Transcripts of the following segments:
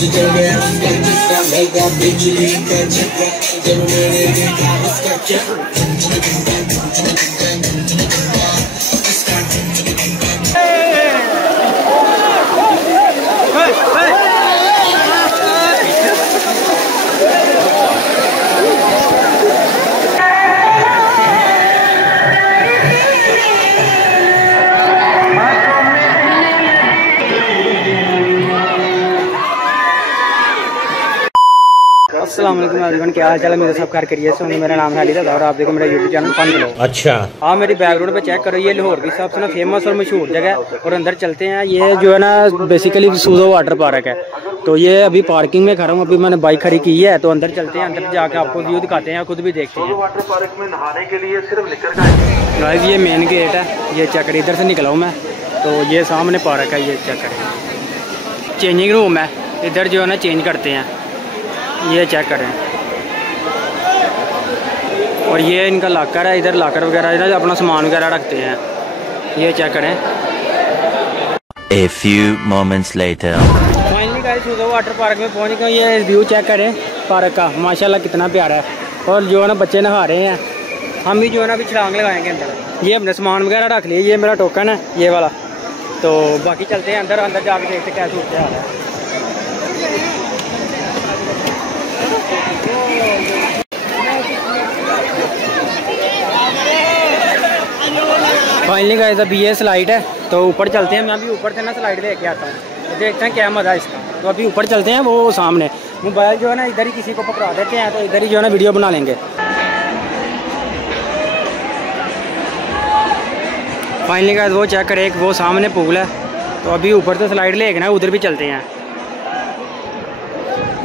Digital गया उसका चक्का लगा बिजली का झटका जब मैंने देखा उसका क्या अस्सलाम वालेकुम एवरीवन, क्या हाल चाल है मेरे सब कार करिए से। मेरा नाम है अली और आप देखो मेरा यूट्यूब चैनल फन ब्लॉग। अच्छा, आप मेरी बैकग्राउंड पे चेक करो, ये लाहौर की सबसे ना फेमस और मशहूर जगह और अंदर चलते हैं। ये जो है ना बेसिकली सूजो वाटर पार्क है। तो ये अभी पार्किंग में खड़ा हूँ, अभी मैंने बाइक खड़ी की है। तो अंदर चलते हैं, अंदर जाके आपको व्यू दिखाते हैं, खुद भी देखते हैं। वाटर पार्क में नहाने के लिए सिर्फ निकल गाइस ये मेन गेट है, ये चेक करें, इधर से निकला हूँ मैं। तो ये सामने पार्क है, ये चेक करें। चेंजिंग रूम है, इधर जो है ना चेंज करते हैं, ये चेक करें। और ये इनका लॉकर है, इधर लॉकर वगैरह इधर अपना सामान वगैरह रखते हैं, ये चेक करें। A few moments later. Finally guys सूजो वाटर पार्क में पहुंच गए। ये व्यू चेक करें पार्क का, माशाल्लाह कितना प्यारा है। और जो है ना बच्चे नहा रहे हैं, हम भी जो है ना अभी छलांग लगाएंगे अंदर। ये अपने सामान वगैरह रख लिए, ये मेरा टोकन है ये वाला। तो बाकी चलते हैं अंदर, अंदर जाके देखते क्या सूरत हाल है। फाइनली गाइस अभी ये स्लाइड है, तो ऊपर चलते हैं। मैं अभी ऊपर से ना स्लाइड लेके आता हूँ, तो देखते हैं क्या मज़ा है इसका। तो अभी ऊपर चलते हैं, वो सामने मोबाइल जो है ना इधर ही किसी को पकड़ा देते हैं, तो इधर ही जो है ना वीडियो बना लेंगे। फाइनली गाइस वो चेक करें, एक वो सामने पूल है। तो अभी ऊपर से स्लाइड लेके ना उधर भी चलते हैं।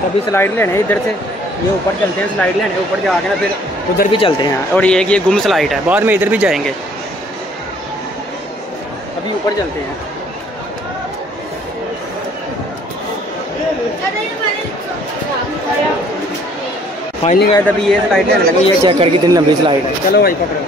तो अभी स्लाइड लेने इधर से ये ऊपर चलते हैं, स्लाइड लेने ऊपर जाके ना फिर उधर भी चलते हैं। और ये गुम स्लाइड है, बाद में इधर भी जाएंगे। अभी ऊपर चलते हैं। फाइनली गाइस अभी ये स्लाइड लेने लगे, ये चेक कर कितनी लंबी स्लाइड है। चलो भाई पकड़ो।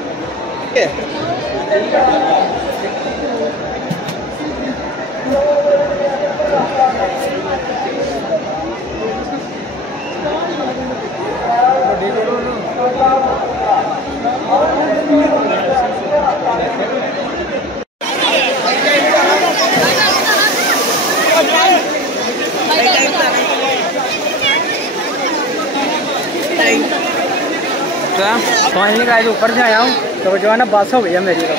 फाइनली गाइस ऊपर से आया हूँ, तो जो है ना बस हो गई है मेरी, तो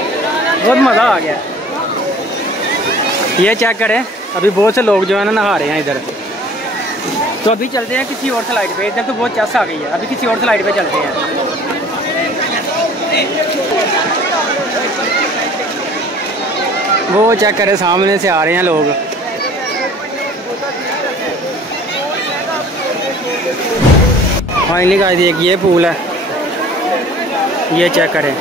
बहुत मज़ा आ गया। ये चेक करें, अभी बहुत से लोग जो है ना नहा रहे हैं इधर। तो अभी चलते हैं किसी और स्लाइड पे, इधर तो बहुत चस आ गई है। अभी किसी और स्लाइड पे चलते हैं। वो चेक करें, सामने से आ रहे हैं लोग। फाइनली गाइस एक ये पूल है, ये चेक करें।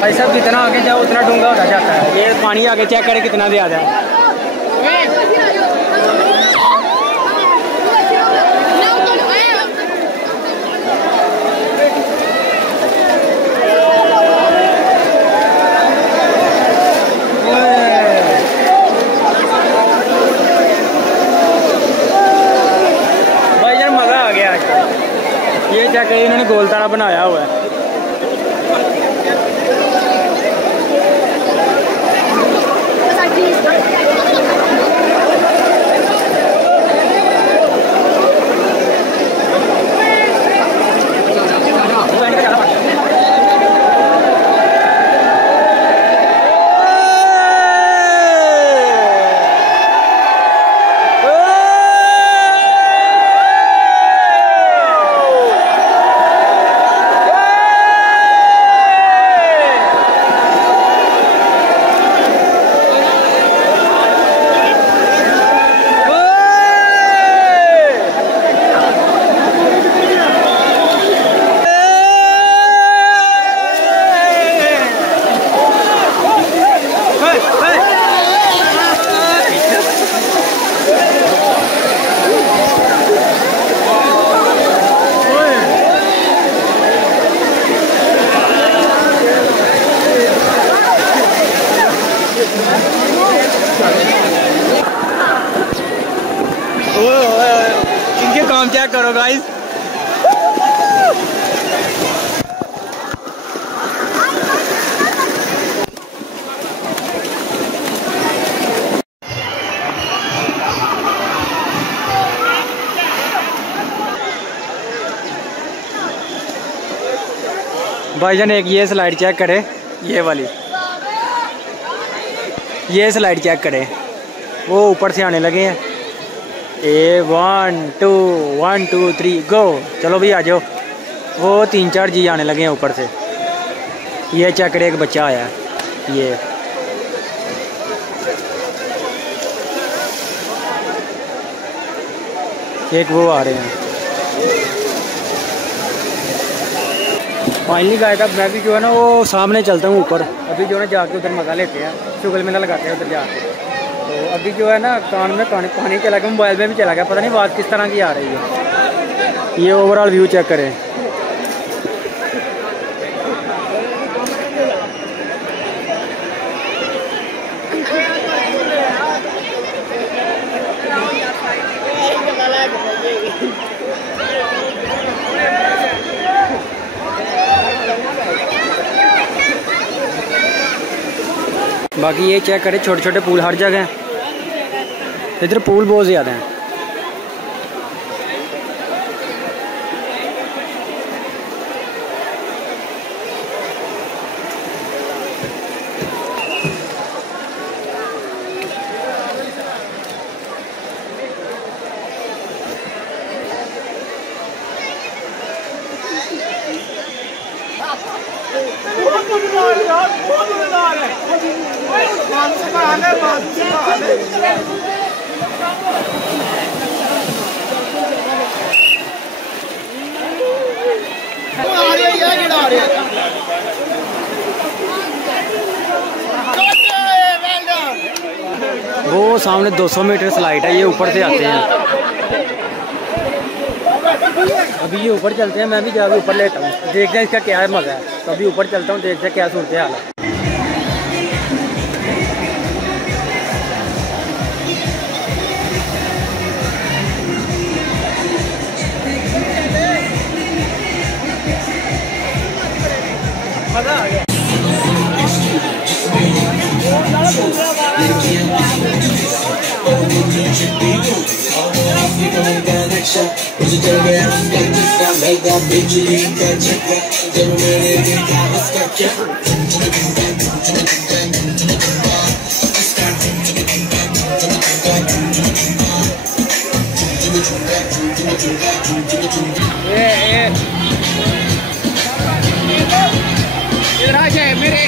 भाई साहब जितना आगे जाओ उतना डूंगा होता जाता है। ये पानी आगे चेक करें कितना ज़्यादा है। भाई यार मज़ा आ गया आज। ये चेक करें, इन्होंने गोल तारा बनाया हुआ है। Please. इनके काम चेक करो गाइस। भाईजान एक ये स्लाइड चेक करें, ये वाली, ये स्लाइड चेक करें, वो ऊपर से आने लगे हैं। 1 2 1 2 3 गो। चलो भाई आ जाओ। वो 3-4 जी आने लगे हैं ऊपर से। ये चेक करें, एक बच्चा आया है, ये एक वो आ रहे हैं। फाइनली गाय का मैं भी जो है ना वो सामने चलता हूँ ऊपर। अभी जो है ना जाके उधर मज़ा लेते हैं, शुगल में ना लगाते हैं उधर जाके। तो अभी जो है ना कान में पानी चला गया, मोबाइल में भी चला गया, पता नहीं आवाज़ किस तरह की आ रही है। ये ओवरऑल व्यू चेक करें। बाकी ये चेक करें, छोटे छोटे पूल हर जगह हैं। इधर पूल बहुत ज़्यादा हैं। वो सामने 200 मीटर स्लाइड है, ये ऊपर से आते हैं। अभी ये ऊपर चलते हैं, मैं भी जाकर ऊपर लेता हूँ, देखते हैं इसका क्या मज़ा है। तो अभी ऊपर चलता हूँ, देखते हैं क्या सूरत हाल है। मज़ा आ गया। बिजली का झटका जब मैंने देखा उसका क्या। मेरे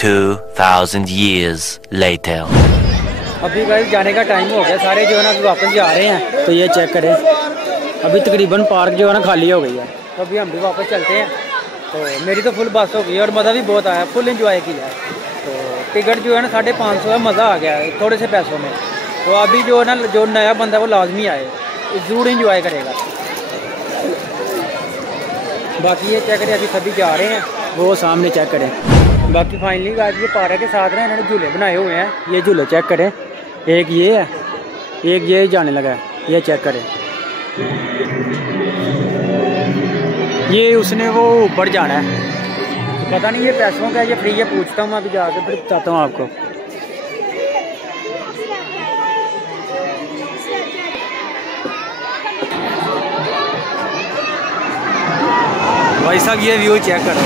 $2,000 years later. अभी गाइस जाने का टाइम हो गया, सारे जो है ना अभी वापस जा रहे हैं। तो ये चेक करें, अभी तकरीबन पार्क जो है ना खाली हो गई है। तो अभी हम भी वापस चलते हैं। तो मेरी तो फुल बस हो गई और मज़ा भी बहुत आया, फुल एंजॉय किया। तो टिकट जो है ना 550 है, मज़ा आ गया है थोड़े से पैसों में। तो अभी जो है ना जो नया बंदा वो लाजमी आए, ज़रूर एंजॉय करेगा। बाकी ये चेक करें, अभी सभी जा रहे हैं, वो सामने चेक करें। बाकी फाइनली आज ये पार्क के साथ ना इन्होंने झूले बनाए हुए हैं। ये झूले चेक करें, एक ये है, एक ये जाने लगा है, ये चेक करें। ये उसने वो ऊपर जाना है, तो पता नहीं ये पैसों का है, ये फ्री है, पूछता हूँ मैं अभी जाकर, फिर बताता हूँ आपको। भाई साहब ये व्यू चेक करो।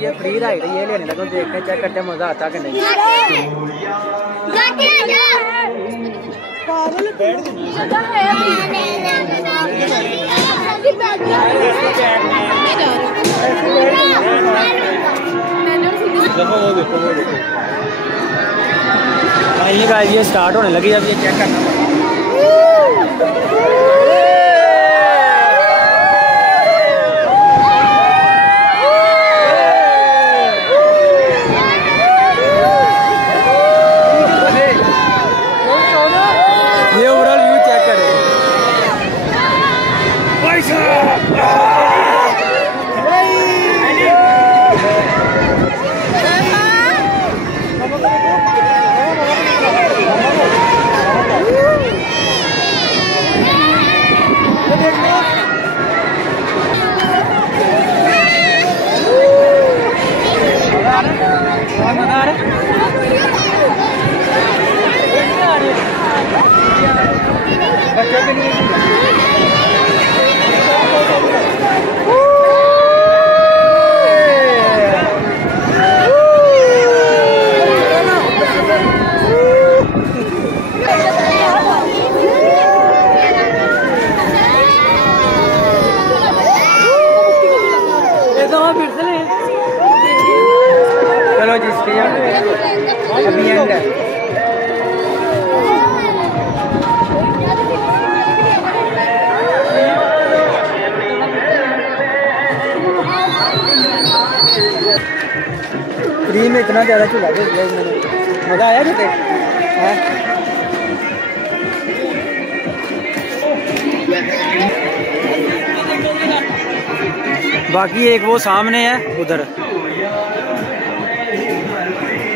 ये फ्री राइड है, ये लेने लगा, देखते हैं चेक करते हैं मजा आता कि नहीं। ये स्टार्ट होने लगी, अब ये चेक करना पड़ेगा। ये ओवरऑल व्यू चेक करें। बच्चों के लिए चलो जिसके अभी एंड है। फ्री में इतना ज़्यादा चुला दे दिया मैंने, मज़ा आया कितने है। बाकी एक वो सामने है,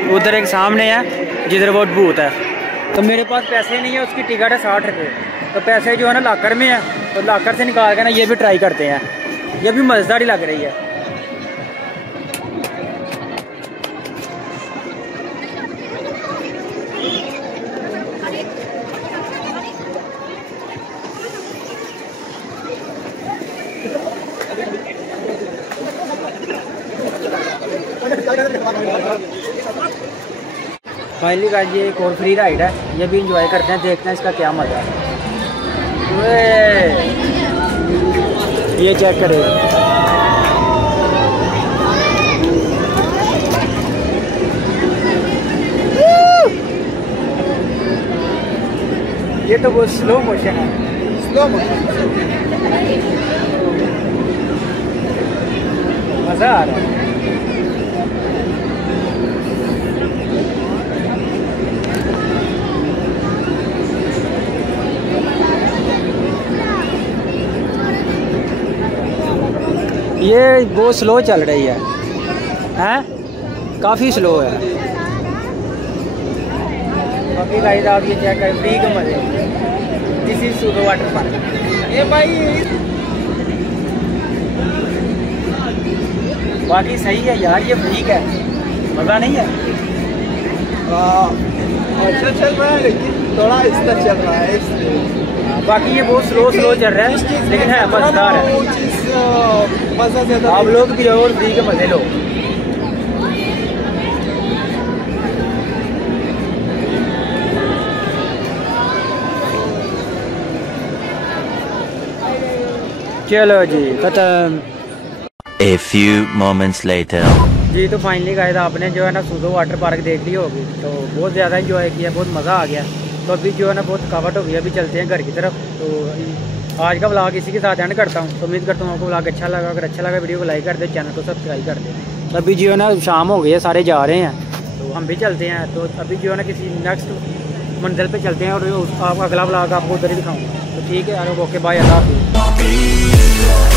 उधर एक सामने है जिधर वो भूत है। तो मेरे पास पैसे नहीं है, उसकी टिकट है 60 रुपये। तो पैसे जो है ना लॉकर में है, तो लॉकर से निकाल के ना ये भी ट्राई करते हैं। ये भी मज़ेदार ही लग रही है। फाइनली गाइस ये एक और फ्री राइड है, ये भी इंजॉय करते हैं, देखते हैं इसका क्या मज़ा है। ये चेक करें, ये तो बहुत स्लो मोशन है, स्लो मोशन, मज़ा आ रहा है। ये बहुत स्लो चल रही है, काफ़ी स्लो है। बाकी गाइस आप ये चेक करें, फ्री के मजे। दिस इज सूदो वाटर पार्क। ये भाई बाकी सही है यार, ये फ्री का है, मज़ा नहीं है। अच्छा चल रहा है लेकिन थोड़ा इसका चल रहा है इसलिए। बाकी ये बहुत स्लो चल रहा है, लेकिन है मज़ेदार है। मज़ा ज़्यादा, आप लोग भी और फ्री के मज़े लो। चलो जी खत्म। A few moments later. जी तो फाइनली गाइस आपने जो है ना सूदो वाटर पार्क देख ली होगी, तो बहुत ज़्यादा इंजॉय किया, बहुत मज़ा आ गया। तो अभी जो है ना बहुत थकावट हो गई, अभी चलते हैं घर की तरफ। तो आज का व्लॉग इसी के साथ एंड करता हूँ। तो उम्मीद करता हूँ आपको व्लॉग अच्छा लगा। अगर अच्छा लगा वीडियो को लाइक कर दे, चैनल को सब्सक्राइब कर दे। तो अभी जो है ना शाम हो गई है, सारे जा रहे हैं, तो हम भी चलते हैं। तो अभी जो है ना किसी नेक्स्ट मंजिल पे चलते हैं, और आप अगला व्लॉग आपको उधर ही दिखाऊँगा। तो ठीक है, ओके बाय, अल्लाह हाफिज़।